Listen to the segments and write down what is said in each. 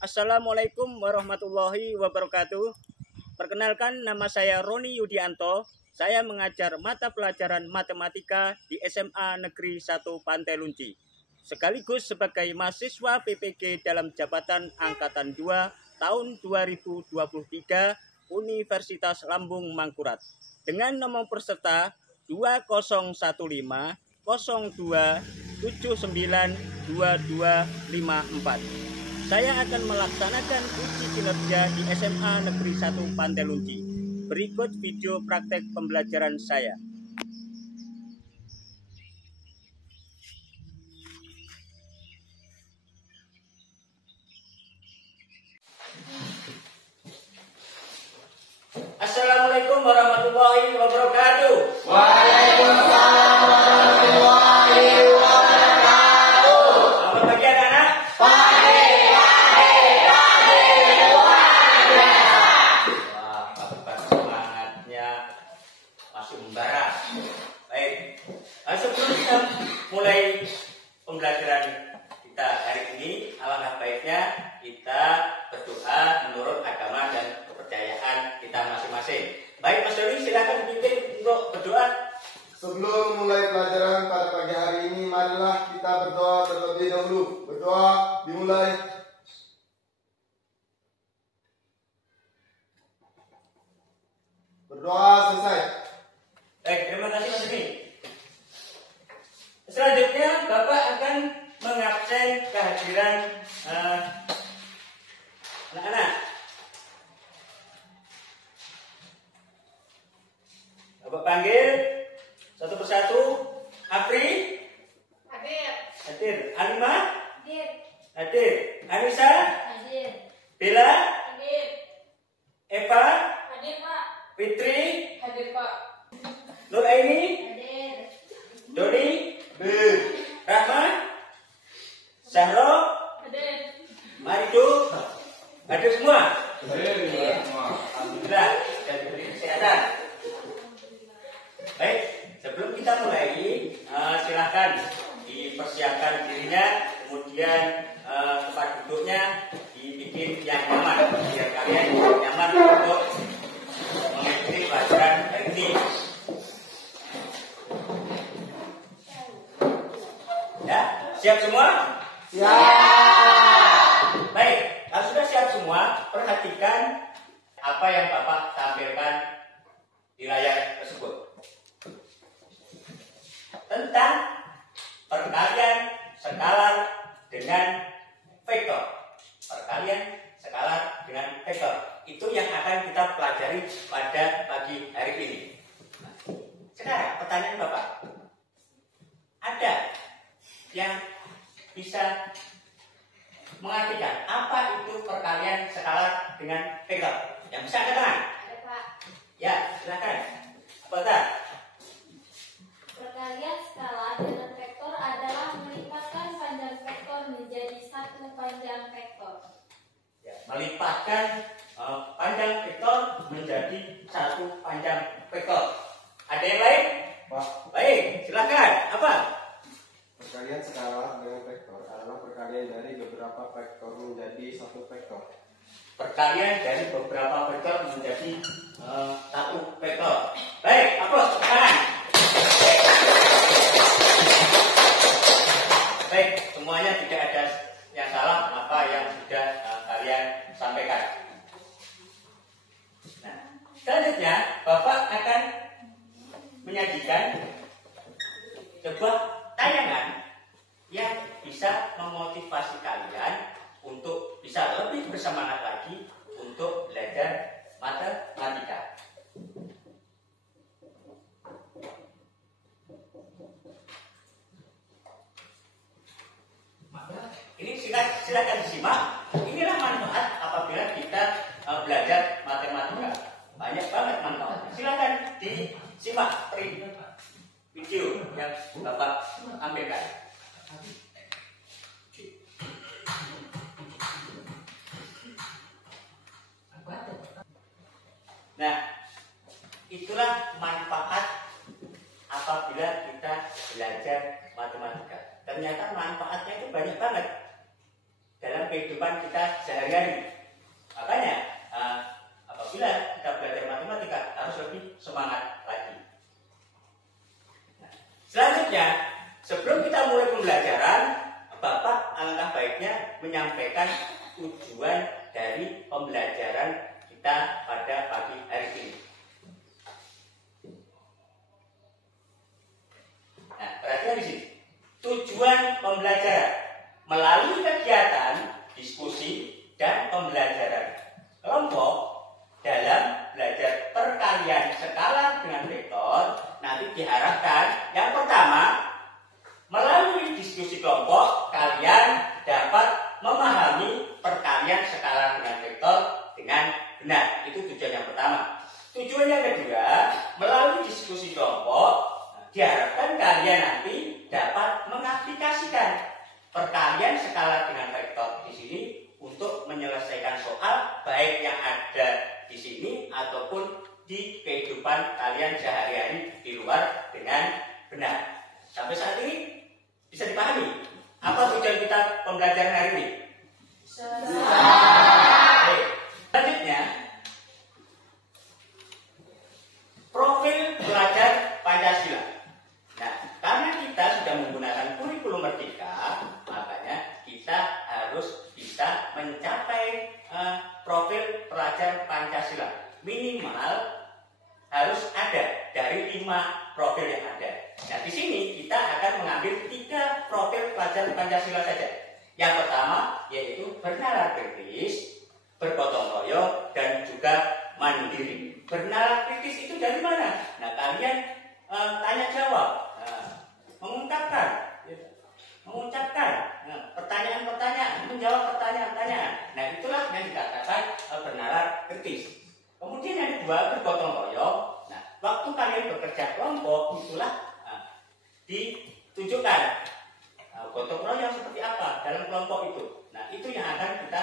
Assalamualaikum warahmatullahi wabarakatuh. Perkenalkan, nama saya Roni Yudianto. Saya mengajar mata pelajaran matematika di SMA Negeri 1 Pantai Lunci, sekaligus sebagai mahasiswa PPG dalam jabatan Angkatan 2 tahun 2023 Universitas Lambung Mangkurat dengan nomor peserta 20015297922254. Saya akan melaksanakan uji kinerja di SMA Negeri 1 Pantai Lunci. Berikut video praktek pembelajaran saya. Assalamualaikum warahmatullahi wabarakatuh. Waalaikumsalam warahmatullahi wabarakatuh. Selamat pagi anak-anak. Semangatnya masih membara. Baik, sebelum kita mulai pembelajaran kita hari ini, alangkah baiknya kita berdoa menurut agama dan kepercayaan kita masing-masing. Baik, Mas Doni, silakan dipimpin untuk berdoa. Sebelum mulai pelajaran pada pagi hari ini, marilah kita berdoa terlebih dahulu. Berdoa dimulai. Berdoa selesai. Baik, terima kasih Mas Doni. Selanjutnya Bapak akan mengabsen kehadiran anak-anak. Bapak panggil satu persatu. Afri Hadir. hadir, Alima Hadir. hadir, Anissa, Hadir. Bella, Hadir. Eva, Hadir, Pak. Fitri, Hadir, Pak. Nur Aini, Hadir. Doni, B. Rahma, Sahro, Hadir. Marido, hadir semua. Alhamdulillah, dan diberi kesehatan. Baik, sebelum kita mulai, silakan dipersiapkan dirinya, kemudian tempat duduknya dibikin yang nyaman, biar kalian nyaman untuk mengikuti pelajaran hari ini. Ya, siap semua? Siap. Baik, kalau sudah siap semua, perhatikan apa yang Bapak tampilkan di layar tersebut tentang perkalian skalar dengan vektor. Perkalian skalar dengan vektor itu yang akan kita pelajari pada pagi hari ini. Sekarang pertanyaan Bapak, ada yang bisa mengartikan apa itu perkalian skalar dengan vektor? Yang bisa angkat tangan? Ada, Pak. Ya, silakan. Apa? Perkalian skalar dengan vektor adalah melipatkan panjang vektor menjadi satu panjang vektor. Ya, melipatkan panjang vektor menjadi satu panjang vektor. Ada yang lain? Pak, Baik, silakan. Apa? perkalian skalar dengan vektor adalah perkalian dari beberapa vektor menjadi satu vektor. Perkalian dari beberapa vektor menjadi satu vektor. Baik, apa? Tangan. Baik, semuanya tidak ada yang salah apa yang sudah kalian sampaikan. Nah, selanjutnya Bapak akan menyajikan sebuah tayangan yang bisa memotivasi kalian untuk bisa lebih bersemangat lagi untuk belajar matematika. Ini silakan disimak. Inilah manfaat apabila kita belajar matematika. Banyak banget manfaat. Silakan disimak video yang Bapak ambilkan. Nah, itulah manfaat apabila kita belajar matematika. Ternyata manfaatnya itu banyak banget dalam kehidupan kita sehari-hari. Makanya apabila kita belajar matematika harus lebih semangat lagi. Nah, selanjutnya, sebelum kita mulai pembelajaran, Bapak alangkah baiknya menyampaikan tujuan dari pembelajaran kita pada pagi hari ini. Nah, perhatikan di sini. Tujuan pembelajaran melalui kegiatan diskusi dan pembelajaran kelompok dalam belajar perkalian skala dengan vektor nanti diharapkan yang pertama, melalui diskusi kelompok kalian dapat memahami perkalian skala dengan vektor dengan benar. Itu tujuan yang pertama. Tujuan yang kedua, melalui diskusi kelompok diharapkan kalian nanti dapat mengaplikasikan perkalian skala dengan vektor di sini untuk menyelesaikan soal baik yang ada di sini ataupun di kehidupan kalian sehari-hari di luar dengan benar. Sampai saat ini bisa dipahami apa tujuan kita pembelajaran hari ini? Baik. Selanjutnya, profil pelajar Pancasila. Nah, karena kita sudah menggunakan kurikulum Merdeka, makanya kita harus bisa mencapai profil pelajar Pancasila. Minimal harus ada dari 5 profil yang ada. Nah, di sini kita akan mengambil 3 profil pelajar Pancasila saja. Yang pertama yaitu bernalar kritis, bergotong royong, dan juga mandiri. Bernalar kritis itu dari mana? Nah, kalian tanya jawab, mengucapkan pertanyaan-pertanyaan, menjawab pertanyaan-pertanyaan. Nah, itulah yang dikatakan bernalar kritis. Kemudian yang kedua, bergotong royong. Nah, waktu kalian bekerja kelompok, itulah ditunjukkan gotong royong seperti apa dalam kelompok itu. Nah, itu yang akan kita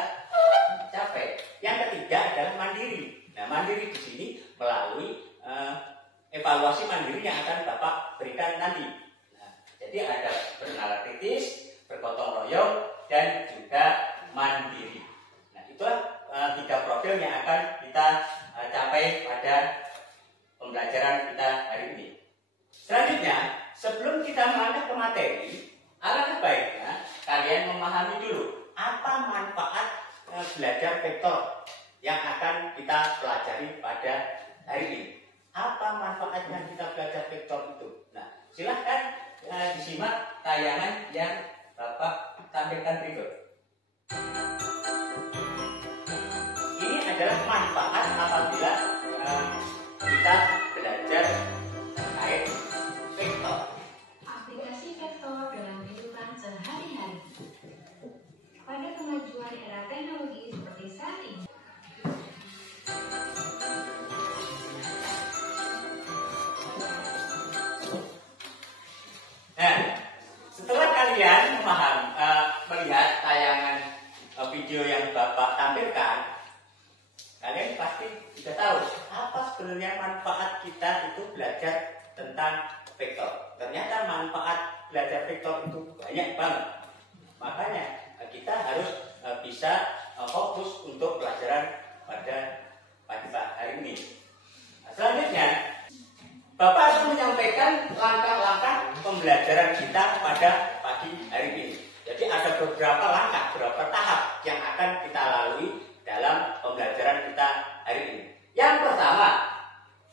capai. Yang ketiga adalah mandiri. Nah, mandiri di sini melalui evaluasi mandiri yang akan Bapak berikan nanti. Nah, jadi ada bernalar kritis, bergotong royong, dan juga mandiri. Nah, itulah 3 profil yang akan kita capai pada pembelajaran kita hari ini. Selanjutnya, sebelum kita melangkah ke materi, alangkah baiknya kalian memahami dulu apa manfaat belajar vektor yang akan kita pelajari pada hari ini. Apa manfaatnya kita belajar vektor itu? Nah, silahkan disimak tayangan yang Bapak tampilkan berikut. Ini adalah manfaat apabila kita belajar terkait vektor. Aplikasi vektor dalam kehidupan sehari-hari. Pada kemajuan era teknologi seperti saat ini, nah, setelah kalian melihat tayangan video yang Bapak tampilkan, kalian pasti sudah tahu apa sebenarnya manfaat kita itu belajar tentang vektor. Ternyata manfaat belajar vektor itu banyak banget. Makanya kita harus bisa fokus untuk pelajaran pada pagi hari ini. Nah, selanjutnya, Bapak akan menyampaikan langkah-langkah pembelajaran kita pada pagi hari ini. Jadi ada beberapa langkah, beberapa tahap yang akan kita lalui dalam pembelajaran kita hari ini. Yang pertama,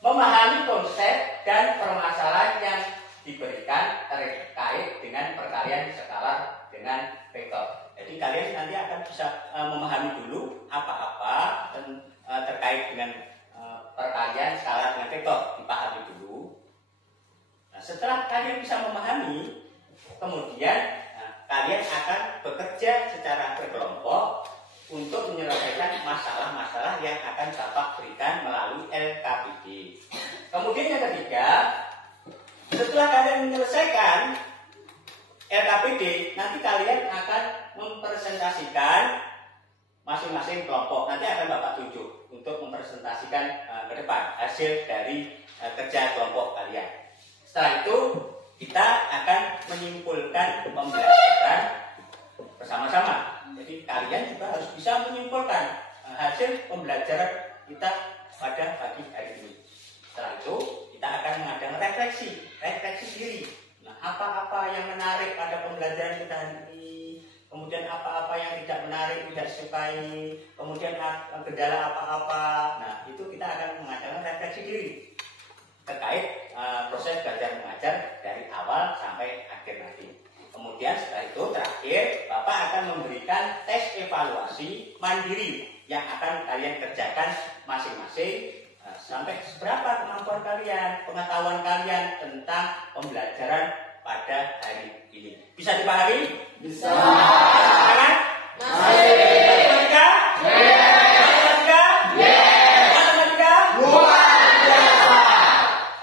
memahami konsep dan permasalahan yang diberikan terkait dengan perkalian skala dengan vektor. Jadi kalian nanti akan bisa memahami dulu apa-apa terkait dengan perkalian skala dengan vektor, dipahami dulu. Nah, setelah kalian bisa memahami, kemudian kalian akan bekerja secara berkelompok untuk menyelesaikan masalah-masalah yang akan Bapak berikan melalui LKPD. Kemudian yang ketiga, setelah kalian menyelesaikan LKPD, nanti kalian akan mempresentasikan masing-masing kelompok. Nanti akan Bapak tunjuk untuk mempresentasikan ke depan hasil dari kerja kelompok kalian. Setelah itu, kita akan menyimpulkan pembelajaran bersama-sama. jadi kalian juga harus bisa menyimpulkan hasil pembelajaran kita pada pagi hari ini. Setelah itu kita akan mengadakan refleksi diri. Nah, apa-apa yang menarik pada pembelajaran kita hari ini, kemudian apa-apa yang tidak menarik, tidak disukai, kemudian kendala apa-apa. Nah, itu kita akan mengadakan refleksi diri terkait proses belajar mengajar dari awal sampai akhir nanti. Kemudian setelah itu terakhir Bapak akan memberikan tes evaluasi mandiri yang akan kalian kerjakan masing-masing sampai seberapa kemampuan kalian, pengetahuan kalian tentang pembelajaran pada hari ini. Bisa dipahami? Bisa. Semangat? Matematika? Matematika? Matematika? Luar biasa.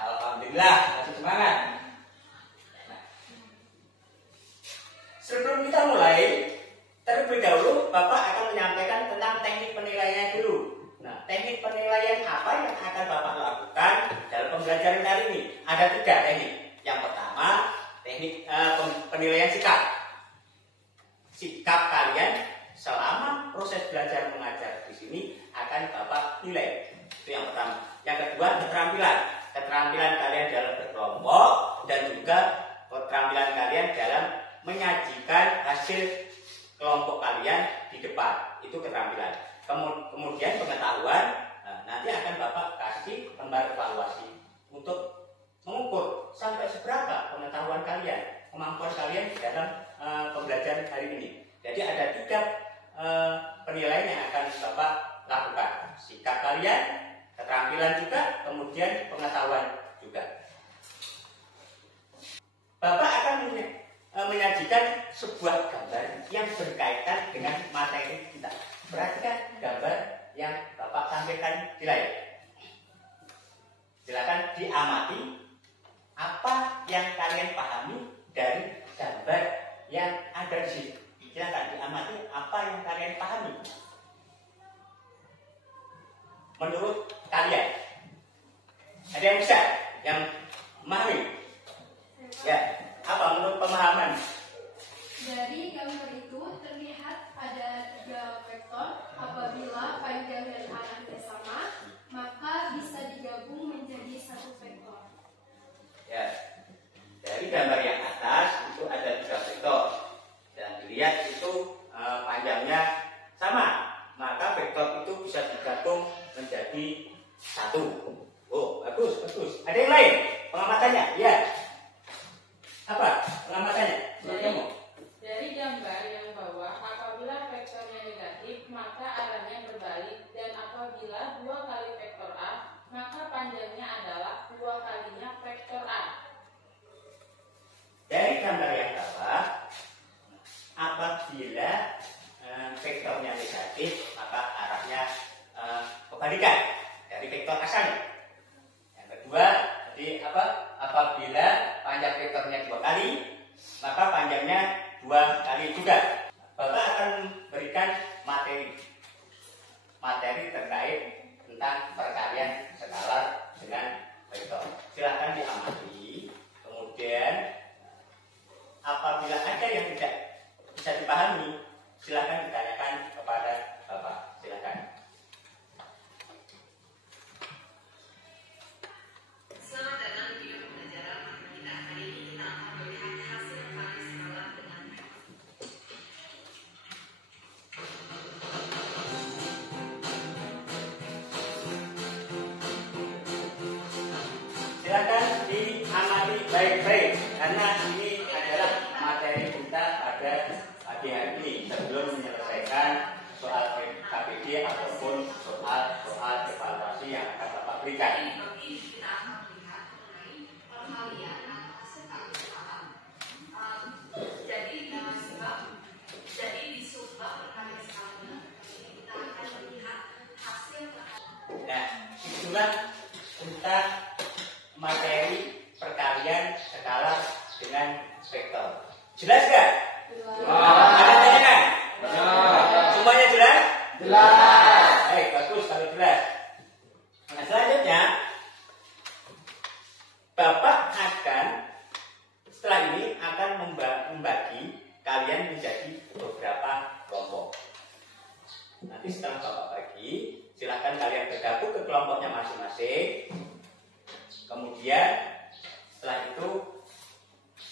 Alhamdulillah, masih semangat. Nah, sebelum kita mulai, terlebih dahulu Bapak akan menyampaikan tentang teknik penilaian dulu. Nah, teknik penilaian apa yang akan Bapak lakukan dalam pembelajaran kali ini? Ada 3 teknik. Yang pertama, teknik penilaian sikap. Sikap kalian selama proses belajar mengajar di sini akan Bapak nilai. Itu yang pertama. Yang kedua, keterampilan. Keterampilan kalian dalam berkelompok dan juga keterampilan kalian dalam menyajikan hasil kelompok kalian di depan. Itu keterampilan. Kemudian pengetahuan, nanti akan Bapak kasih lembar evaluasi untuk mengukur sampai seberapa pengetahuan kalian, kemampuan kalian dalam pembelajaran hari ini. Jadi ada 3 penilaian yang akan Bapak lakukan. Sikap kalian, keterampilan juga, kemudian pengetahuan juga. Bapak akan menyajikan sebuah gambar yang berkaitan dengan materi kita. Perhatikan gambar yang Bapak sampaikan di layar. Silakan diamati apa yang kalian pahami dari gambar yang ada di sini. Silakan diamati apa yang kalian pahami. Menurut kalian, ada yang bisa, yang memahami? Ya, apa menurut pemahaman? Dari gambar itu terlihat ada 3 vektor. Apabila panjang dan arahnya sama, maka bisa digabung menjadi 1 vektor. Ya, dari gambar yang atas itu ada 3 vektor dan dilihat itu panjangnya sama, maka vektor itu bisa digabung menjadi 1. Oh, bagus. Ada yang lain pengamatannya? Ya. Apa pengamatannya? Dari gambar yang bawah, apabila vektornya negatif, maka arahnya berbalik, dan apabila 2 kali vektor A, maka panjangnya adalah 2 kalinya vektor A. Dari gambar yang bawah, apabila vektornya negatif, maka arahnya kebalikan dari vektor asalnya. Yang kedua, jadi apabila panjang vektornya 2 kali, maka panjangnya 2 kali juga. Bapak akan berikan materi terkait tentang perkalian skala dengan vektor. Silakan diamati. Kemudian apabila ada yang tidak bisa dipahami, silakan ditanyakan kepada Bapak. Silakan. Selamat datang di video pembelajaran matematika. Hari ini kita akan melihat hasil perkalian skala dengan Silakan diamati baik-baik karena ini adalah materi kita pada pagi hari ini sebelum menyelesaikan soal KPD ataupun soal evaluasi yang akan Bapak berikan. kita akan melihat mengenai perkalian atau skala. Jadi di subbab perkalian skala ini kita akan melihat hasil perkalian. Nah, itulah tentang materi perkalian skala dengan vektor. Jelas gak? Ada pertanyaan? Semuanya jelas? Jelas. Baik, bagus kalau jelas. Nah, selanjutnya Bapak akan setelah ini akan membagi kalian menjadi beberapa kelompok. Nanti setelah Bapak bagi, silahkan kalian bergabung ke kelompoknya masing-masing. Kemudian setelah itu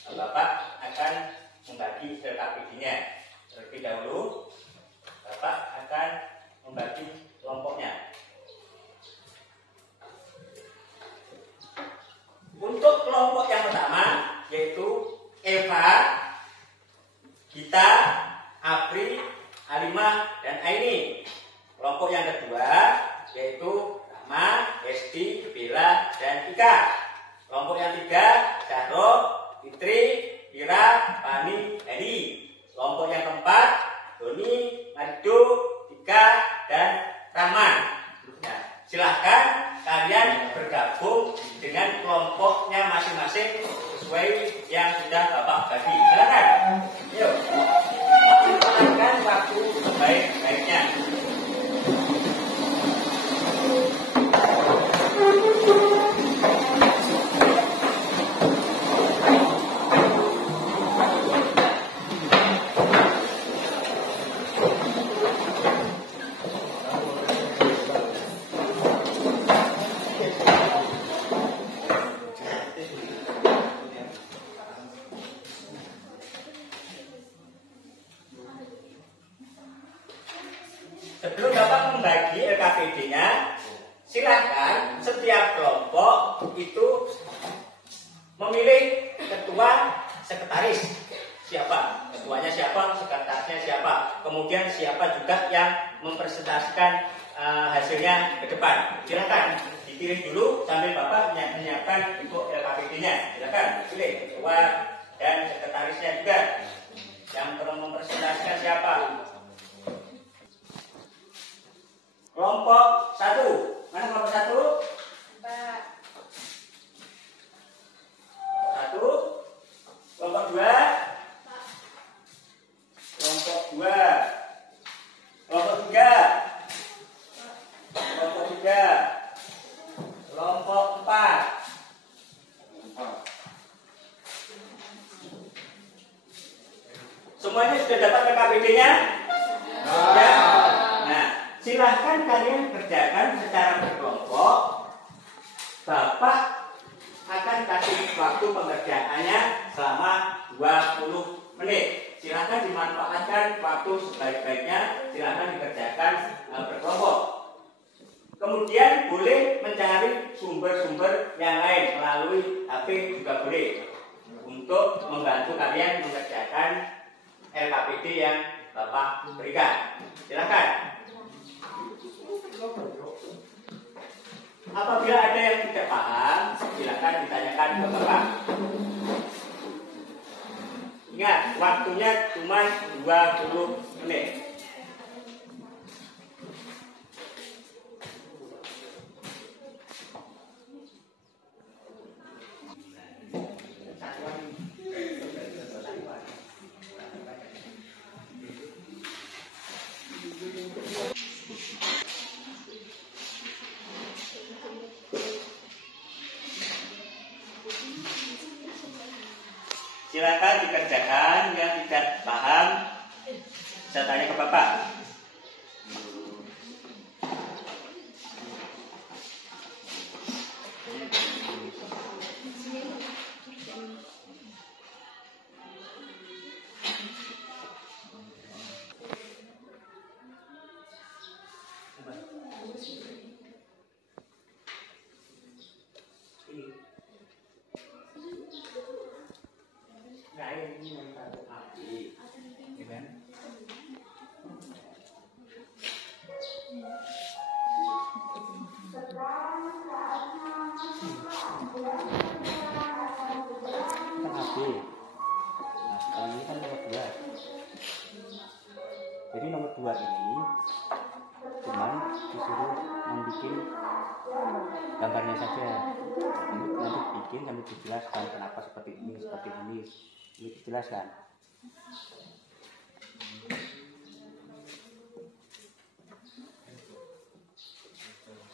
Bapak akan membagi LKPD-nya. Terlebih dahulu Bapak akan membagi kelompoknya. Untuk kelompok yang pertama yaitu Eva, Gita, Apri, Alimah, dan Aini. Kelompok yang kedua yaitu Rahma, Hesti, Bella, dan Ika. Kelompok yang tiga Syahro, Fitri, Ira, Fani, Heni. Kelompok yang keempat Doni, Marido, Tika, dan Rahman. Nah, silahkan kalian bergabung dengan kelompoknya masing-masing sesuai yang sudah Bapak bagi. Silakan. Yuk. Gunakan waktu sebaik-baiknya. Sebelum Bapak membagi LKPD-nya, silakan setiap kelompok itu memilih ketua, sekretaris. Siapa? Ketuanya siapa? Sekretarisnya siapa? Kemudian siapa juga yang mempresentasikan hasilnya ke depan. Silakan dipilih dulu sambil Bapak menyiapkan untuk LKPD-nya. Silakan pilih ketua dan sekretarisnya juga. Yang perlu mempresentasikan siapa? Kelompok 1. Mana kelompok 1? Mbak. 1. Kelompok 2. Kelompok 2. Kelompok 3. Kelompok 3. Kelompok 4. Semuanya sudah dapat LKPD-nya? Ya. Nah, silahkan kalian kerjakan secara berkelompok. Bapak akan kasih waktu pengerjaannya selama 20 menit. Silahkan dimanfaatkan waktu sebaik-baiknya. Silahkan dikerjakan berkelompok. Kemudian boleh mencari sumber-sumber yang lain melalui HP juga boleh untuk membantu kalian mengerjakan LKPD yang Bapak berikan. Silakan. Apabila ada yang tidak paham, silakan ditanyakan ke Bapak. Ingat, waktunya cuma 20 menit. Silakan dikerjakan. Yang tidak paham bisa tanya ke Bapak. Nah, ini membantu api, ya kan? Kita api. Nah, sekarang ini kan nomor 2. Jadi nomor 2 ini cuman disuruh membuat gambarnya saja. Nanti bikin sambil dijelaskan kenapa seperti ini, seperti ini. Ini dijelaskan.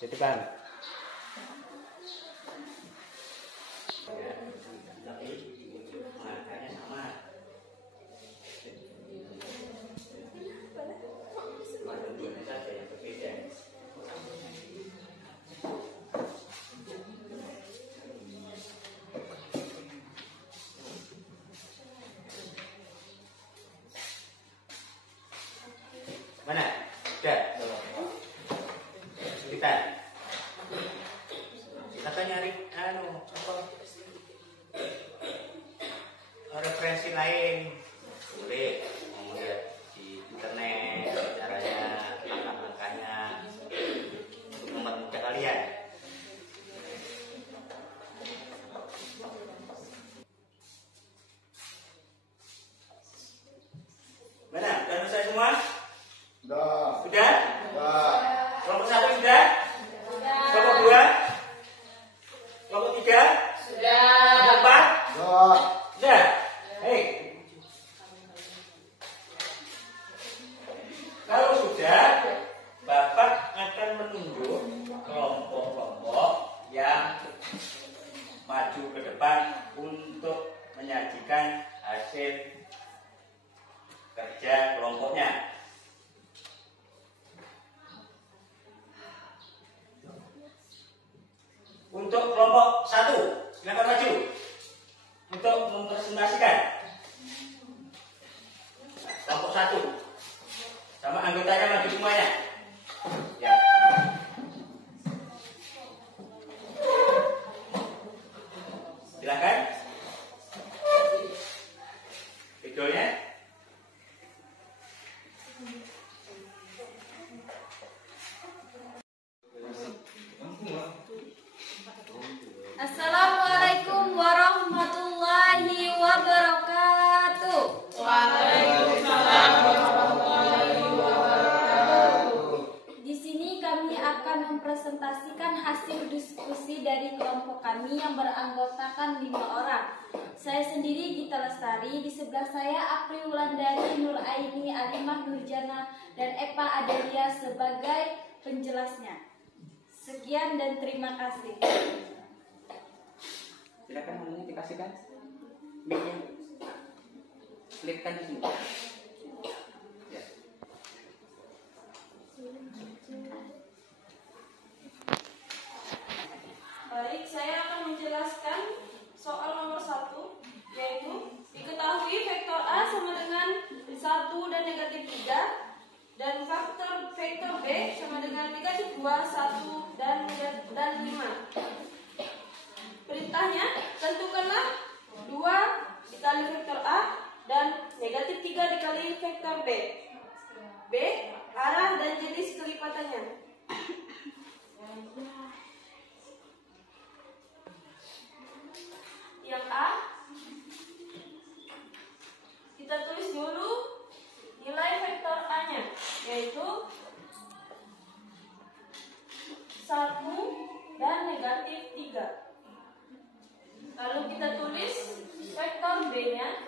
Jadi kan, ya, tapi makanya sama. Cuma tentunya saja. Sama anggotanya maju semuanya. Ya. Silakan. Videonya. Assalamualaikum warahmatullahi wabarakatuh. Waalaikumsalam warahmatullahi wabarakatuh. Di sini kami akan mempresentasikan hasil diskusi dari kelompok kami yang beranggotakan 5 orang. Saya sendiri Gita Lestari, di sebelah saya April Wulandari, Nur Aini, Alimah Nurjana, dan Epa Adelia sebagai penjelasnya. Sekian dan terima kasih. Silakan namanya dikasihkan. Mic-nya. Klikkan di sini. Ya. Baik, saya akan menjelaskan soal nomor 1, yaitu diketahui vektor A sama dengan 1 dan negatif 3, dan vektor B sama dengan negatif 2, 1, dan 5. Perintahnya, tentukanlah 2 dikali vektor A dan negatif 3 dikali vektor B. B, arah dan jenis kelipatannya. Yang A, kita tulis dulu nilai vektor A-nya, yaitu 1 dan negatif 3. Lalu kita tulis vektor B-nya,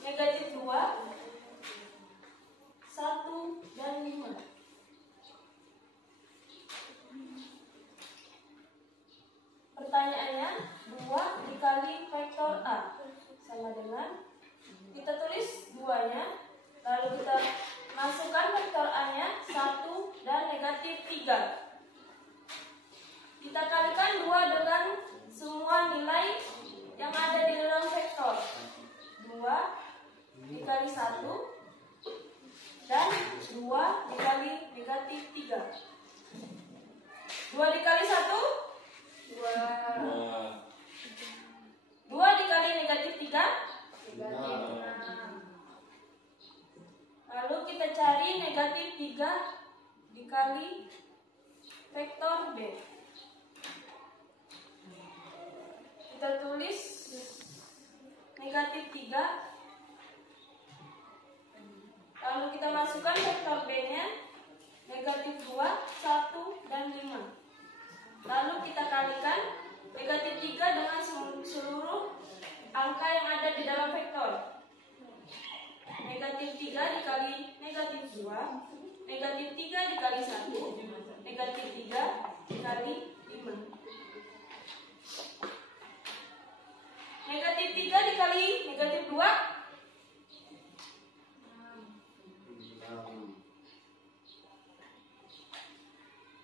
negatif 2, 1, dan 5. Pertanyaannya, 2 dikali vektor A sama dengan, kita tulis 2-nya, lalu kita masukkan vektor A-nya 1 dan negatif 3. Kita kalikan 2 dengan semua nilai yang ada di dalam vektor. 2 dikali 1 dan 2 dikali negatif 3. 2 dikali 1, 2 dikali negatif 3, negatif 6. Lalu kita cari negatif 3 dikali vektor B. Kita tulis negatif 3, lalu kita masukkan vektor B-nya, negatif 2, 1, dan 5. Lalu kita kalikan negatif 3 dengan seluruh angka yang ada di dalam vektor. Negatif 3 dikali negatif 2, negatif 3 dikali 1, negatif 3 dikali 5. Negatif 3 dikali negatif 2,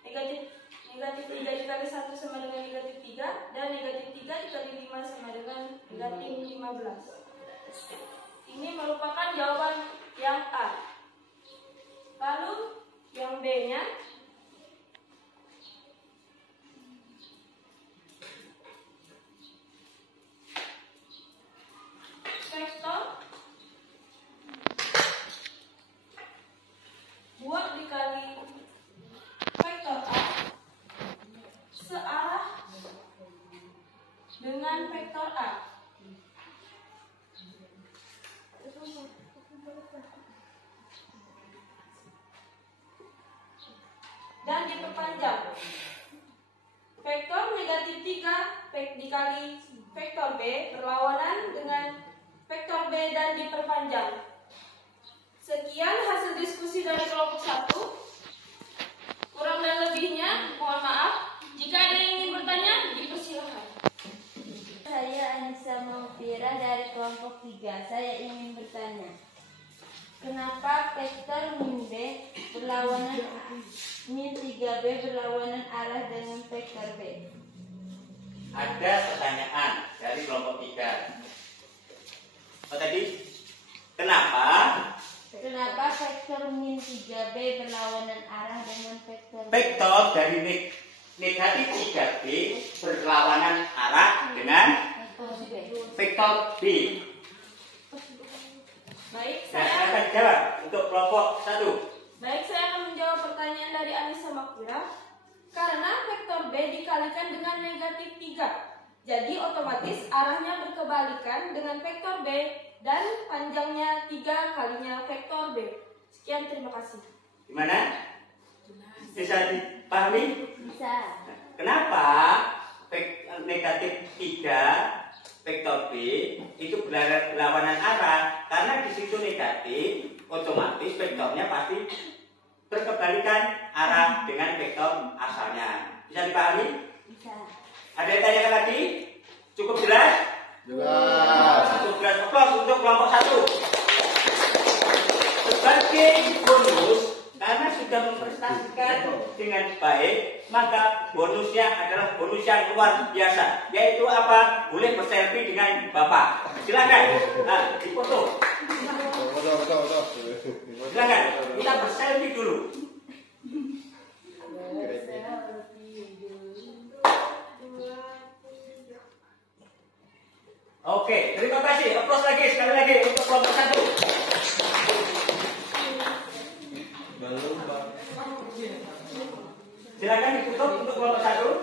negatif 3 dikali 1 sama dengan negatif 3, dan negatif 3 dikali 5 sama dengan negatif 15. Ini merupakan jawaban yang A. Lalu yang B-nya, vektor 2 dikali vektor A searah dengan vektor A. Dan diperpanjang. Vektor negatif 3 dikali vektor B berlawanan dengan vektor B dan diperpanjang. Sekian hasil diskusi dari kelompok 1. Kurang dan lebihnya mohon maaf. Jika ada yang ingin bertanya, dipersilakan. Saya Anissa Maufira dari kelompok 3. Saya ingin bertanya, kenapa vektor min B berlawanan min 3B berlawanan arah dengan vektor B? Ada pertanyaan dari kelompok 3. Oh tadi, kenapa vektor min 3B berlawanan arah dengan vektor dari negatif 3B berlawanan arah dengan vektor B. Baik, Nah, saya akan jawab untuk kelompok 1. Baik, saya akan menjawab pertanyaan dari Anissa Makfira. Karena vektor B dikalikan dengan negatif 3, jadi otomatis arahnya berkebalikan dengan vektor B dan panjangnya 3 kalinya vektor B. Sekian, terima kasih. Gimana? Bisa dipahami? bisa. Kenapa negatif 3 vektor B itu berlawanan arah? Karena di situ negatif, otomatis vektornya pasti berkebalikan arah dengan vektor asalnya. Bisa dipahami? Bisa. Ada yang tanyakan lagi? Cukup jelas? Jelas. Cukup jelas. Aplaus untuk kelompok 1. Sebagai bonus, karena sudah memprestasikan dengan baik, maka bonusnya adalah bonus yang luar biasa. Yaitu apa? Boleh berselfie dengan Bapak. Silakan. Nah, dipoto. Silakan. Kita berselfie dulu. Oke, terima kasih. Aplaus lagi sekali lagi untuk kelompok 1. Silakan ditutup untuk kelompok 1.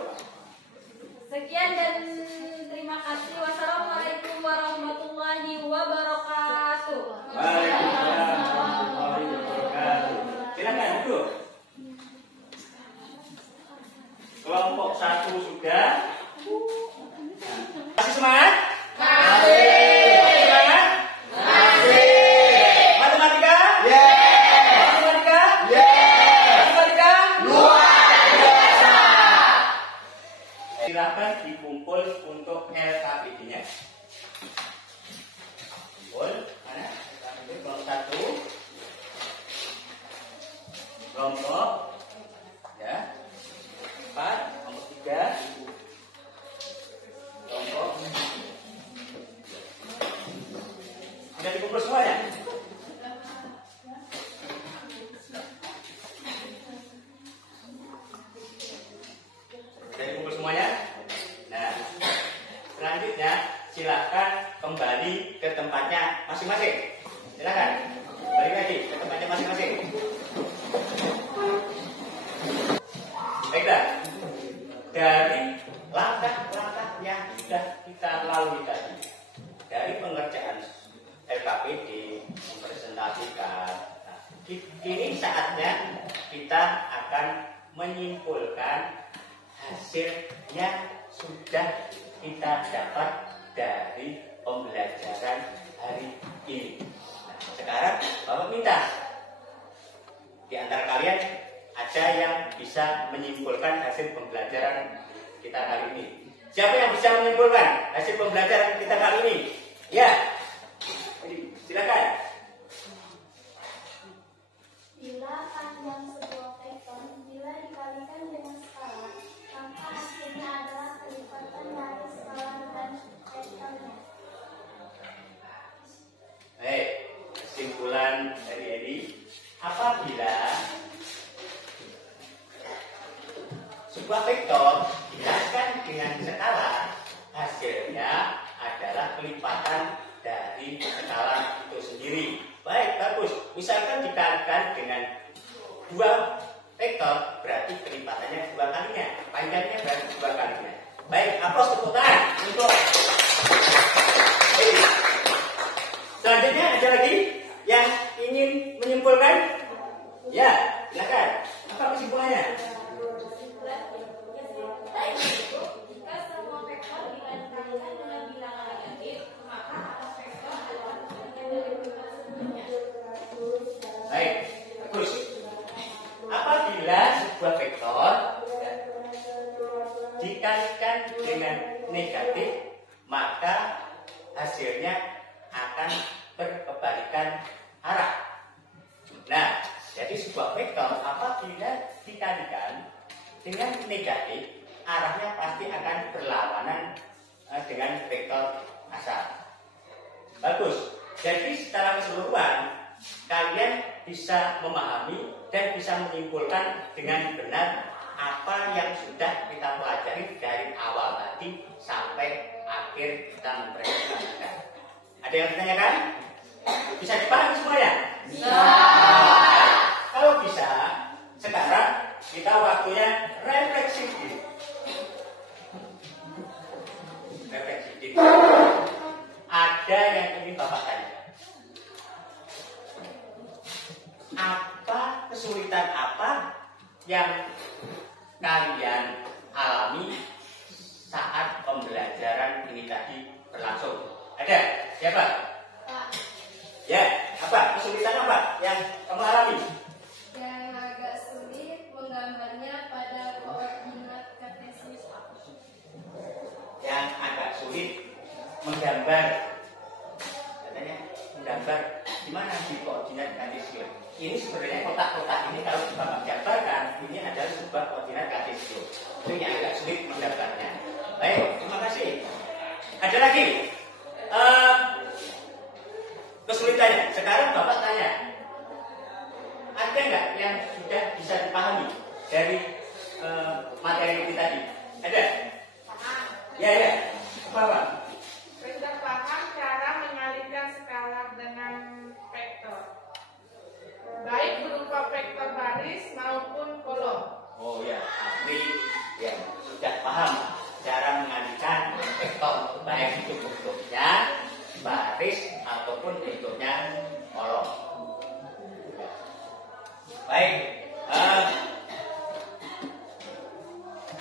Sekian dan terima kasih. Wassalamualaikum warahmatullahi wabarakatuh. Waalaikumsalam warahmatullahi wabarakatuh. Silakan duduk. Kelompok 1 sudah. Masih semangat? Semangat? Matematika? Matematika? Matematika? Silakan dikumpul untuk LKPD-nya. Kumpul, mana? LKPD kelompok 1. Kelompok ya. 4, kelompok 3. Kelompok. Sudah dikumpul semuanya? Sudah dikumpul semuanya? Nah, selanjutnya silakan kembali ke tempatnya masing-masing. Silakan balik lagi ke tempatnya masing-masing. Baiklah, dari langkah-langkah yang sudah kita lalui tadi, dari pengerjaan LKPD, mempresentasikan, nah, ini saatnya kita akan menyimpulkan hasilnya sudah kita dapat dari pembelajaran hari ini. Nah, sekarang Bapak minta di antara kalian ada yang bisa menyimpulkan hasil pembelajaran kita kali ini. Siapa yang bisa menyimpulkan hasil pembelajaran kita kali ini? Ya, silakan. Bila panjang sebuah vektor bila dikalikan dengan skala, maka hasilnya adalah kelipatan dari skala dan vektornya. Baik, kesimpulan dari Edi, apabila sebuah vektor dijelaskan dengan skala, hasilnya adalah kelipatan dari skala itu sendiri. Baik, bagus. Misalkan dikalikan dengan 2 vektor, berarti kelipatannya 2 kalinya. Panjangnya berarti 2 kalinya. Baik, aplaus tepuk tangan untuk. Selanjutnya ada lagi yang ingin menyimpulkan? Ya, silakan. Apa kesimpulannya? Jika semua vektor bila dikalikan dengan bilangan negatif, maka atas vektor adalah bagian dari vektor sebelumnya. Baik, bagus. Apabila sebuah vektor dikalikan dengan negatif, maka hasilnya akan berkebalikan arah. Nah, jadi sebuah vektor apabila dikalikan dengan negatif, arahnya pasti akan berlawanan dengan vektor asal. Bagus. Jadi secara keseluruhan kalian bisa memahami dan bisa menyimpulkan dengan benar apa yang sudah kita pelajari dari awal tadi sampai akhir kita mempresentasikan. Ada yang ditanyakan? Bisa dipahami semuanya? Bisa. Kalau bisa, sekarang kita waktunya refleksi diri. Refleksi diri. Ada yang ingin Bapak tanya? Apa kesulitan apa yang kalian alami saat pembelajaran ini tadi berlangsung? Ada? Siapa? Ya, apa? Kesulitan apa yang kamu alami? Yang agak sulit menggambarnya pada koordinat kartesius. Yang agak sulit menggambar, katanya menggambar gimana di koordinat kartesius. Ini sebenarnya kotak-kotak ini kalau Bapak gambarkan, ini adalah sebuah koordinat kartesius. Itu yang agak sulit menggambarnya. Baik, terima kasih. Ada lagi kesulitannya. Sekarang Bapak tanya, ada nggak yang sudah bisa dipahami dari materi ini tadi? Ada? Ya. Apa? Sudah paham cara menyalurkan skala dengan vektor, baik berupa vektor baris maupun kolom. Oh ya, Apri ya sudah paham cara mengalihkan vektor, baik itu bentuknya baris ataupun bentuknya kolom. Baik,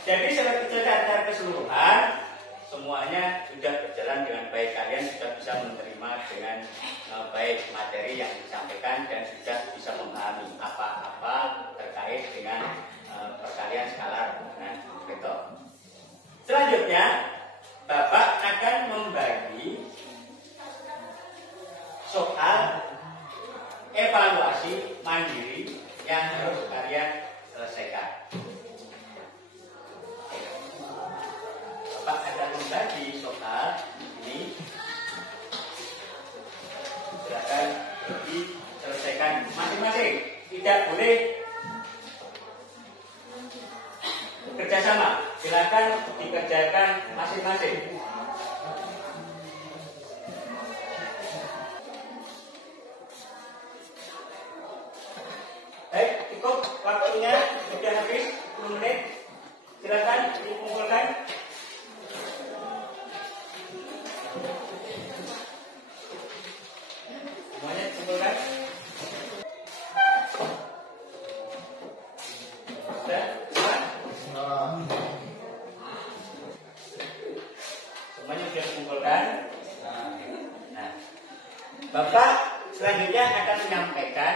jadi secara keseluruhan semuanya sudah berjalan dengan baik. Kalian sudah bisa menerima dengan baik materi yang disampaikan dan sudah bisa memahami apa-apa terkait dengan perkalian skalar dengan vektor. Selanjutnya, Bapak akan membagi soal evaluasi mandiri yang harus kalian selesaikan. Bapak akan membagi soal ini. Silakan diselesaikan masing-masing. Tidak boleh bekerjasama. Silakan dikerjakan masing-masing. Baik, cukup waktunya sudah habis 10 menit. Silakan dikumpulkan. Semuanya dikumpulkan. Sudah? Semuanya sudah dikumpulkan. Nah, Bapak selanjutnya akan menyampaikan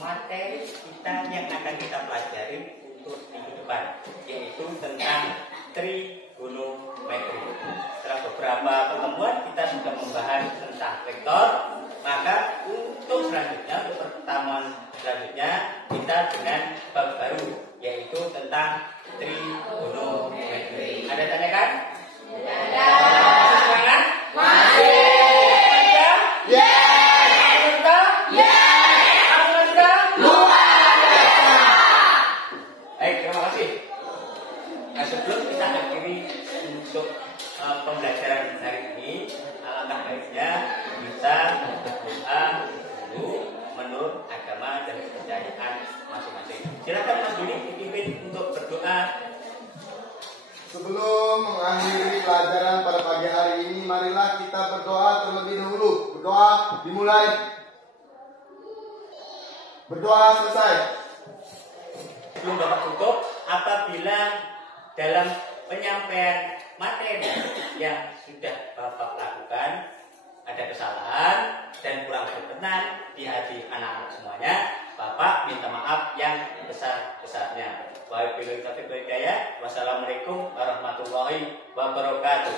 materi kita yang akan kita pelajari untuk minggu depan, yaitu tentang trigonometri. Setelah beberapa pertemuan kita sudah membahas tentang vektor, maka untuk selanjutnya, untuk pertemuan selanjutnya kita dengan bab baru, yaitu tentang trigonometri. Ada tanyakan? Ada. Semangat? Masih. Sebelum kita akhiri untuk pembelajaran hari ini, alangkah baiknya kita berdoa dulu menurut agama dan kepercayaan masing-masing. Silakan Mas Doni dipimpin untuk berdoa. Sebelum mengakhiri pelajaran pada pagi hari ini, marilah kita berdoa terlebih dahulu. Berdoa dimulai. Berdoa selesai. Sebelum Bapak tutup, apabila dalam penyampaian materi yang sudah Bapak lakukan ada kesalahan dan kurang berkenan di hati anak-anak semuanya, Bapak minta maaf yang besar-besarnya. Wassalamualaikum warahmatullahi wabarakatuh.